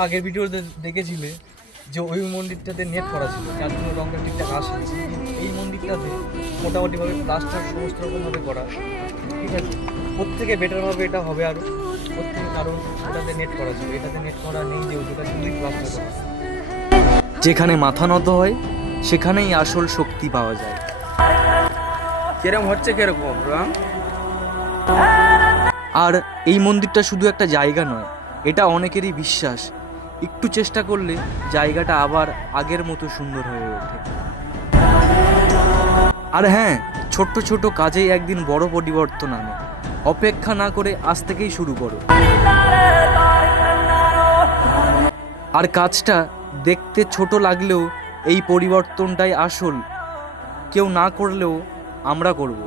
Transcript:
আগের ভিডিওতে দেখেছিলে যে ওই মন্দিরটাতে নেট করা ছিল, যার জন্য রঙটা ঠিকঠাক আসেনি। এই মন্দিরটাতে মোটামুটিভাবে প্লাস্টার সমস্ত রকমভাবে করা, ঠিক আছে। প্রত্যেকে বেটারভাবে এটা হবে আরও প্রত্যেকে, কারণ ওটাতে নেট করা ছিল, এটাতে নেট করা নেই, যে ওটা শুধুই প্লাস্টার করা। যেখানে মাথা নত হয় সেখানেই আসল শক্তি পাওয়া যায়। কিরকম হচ্ছে কিরকম রং? আর এই মন্দিরটা শুধু একটা জায়গা নয়, এটা অনেকেরই বিশ্বাস। একটু চেষ্টা করলে জায়গাটা আবার আগের মতো সুন্দর হয়ে ওঠে। আর হ্যাঁ, ছোট্ট ছোট কাজেই একদিন বড় পরিবর্তন আনে। অপেক্ষা না করে আজ থেকেই শুরু করো। আর কাজটা দেখতে ছোট লাগলেও এই পরিবর্তনটাই আসল। কেউ না করলেও আমরা করব।